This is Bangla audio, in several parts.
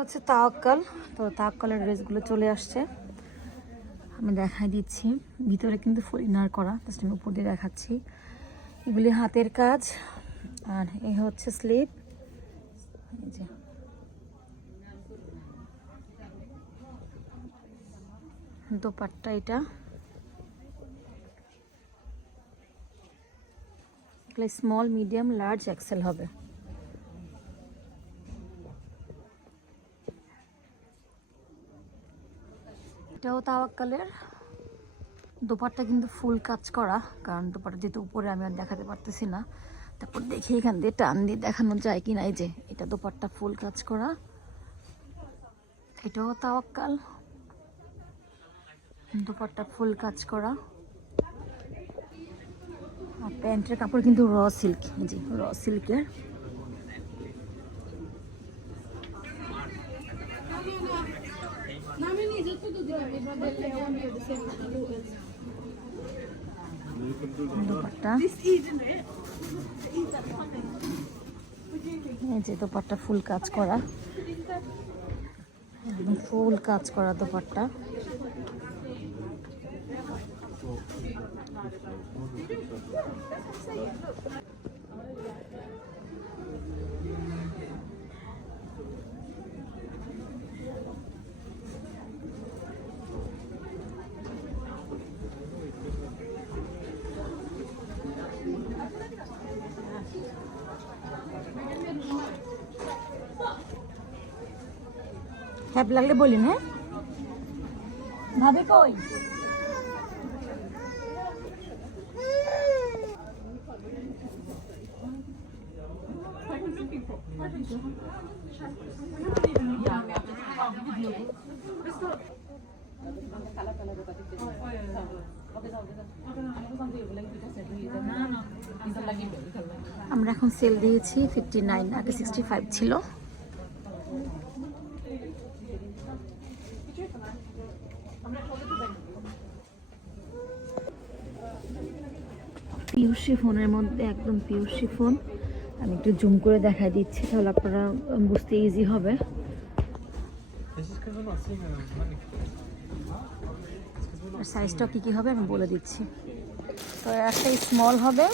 হচ্ছে তাওয়াক্কাল। তো তাওয়াক্কালের ড্রেসগুলো চলে আসছে। আমি দেখাই দিচ্ছি। ভিতরে কিন্তু ফুল ইনার করা। জাস্ট আমি উপর দিয়ে দেখাচ্ছি। এগুলি হাতের কাজ। আর এ হচ্ছে স্লিপ এই এটা। স্মল মিডিয়াম লার্জ এক্সেল হবে। এটাও তাওয়াক্কালের। দোপাট্টা কিন্তু ফুল কাজ করা, কারণ দোপাট্টা যেহেতু উপরে আমি আর দেখাতে পারতেছি না। তারপর দেখি এখান দিয়ে টান দিয়ে দেখানো যায় কি না এই যে এটা দোপাট্টা ফুল কাজ করা। এটাও তাওয়াক্কাল। দোপাট্টা ফুল কাজ করা। আর প্যান্টের কাপড় কিন্তু র সিল্ক জি র সিল্কের। যে দোপাট্টা ফুল কাজ করা। ফুল কাজ করা দোপাট্টা। হ্যাপ লাগলে বলিন হ্যাঁ? ভাবে কই? আমরা এখন সেল দিয়েছি ফিফটি নাইন আগে সিক্সটি ফাইভ ছিল। পিওর শিফনের মধ্যে একদম পিওর শিফন আমি একটু জুম করে দেখাই দিচ্ছি, তাহলে আপনারা বুঝতে ইজি হবে। আর সাইজটা কী কী হবে আমি বলে দিচ্ছি। তো একটা স্মল হবে,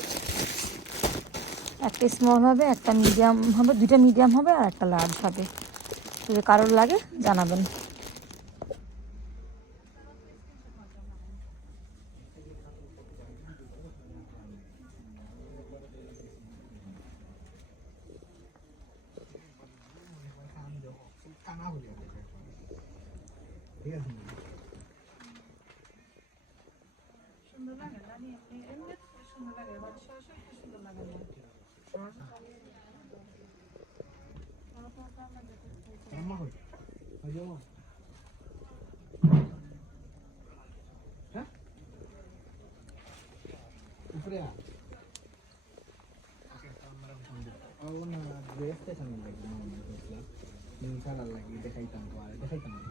একটা স্মল হবে, একটা মিডিয়াম হবে, দুইটা মিডিয়াম হবে আর একটা লার্জ হবে। যদি কারোর লাগে জানাবেন। উপরে আ ও না ড্রেস তে সামনে লাগি না মনে নীল কালার লাগি দেখাইতাম তো আর দেখাইতাম না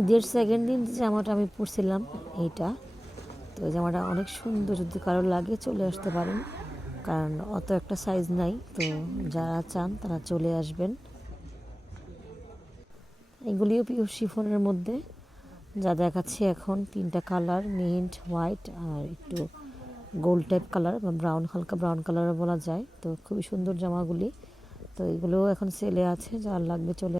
ঈদের সেকেন্ড দিন যে জামাটা আমি পরছিলাম, এইটা। তো জামাটা অনেক সুন্দর যদি কারোর লাগে চলে আসতে পারেন, কারণ অত একটা সাইজ নাই। তো যারা চান তারা চলে আসবেন। এগুলিও পিওর শিফনের মধ্যে, যা দেখাচ্ছি এখন। তিনটা কালার, মিন্ট, হোয়াইট আর একটু গোল্ড টাইপ কালার বা ব্রাউন, হালকা ব্রাউন কালারও বলা যায়। তো খুবই সুন্দর জামাগুলি। তো এগুলোও এখন সেলে আছে যার লাগবে চলে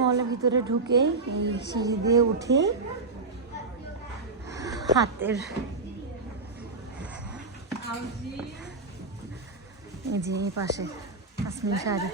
মলের ভিতরে ঢুকে এই সিঁড়ি দিয়ে উঠে। হাতের এই যে পাশে আসমিন শাড়ি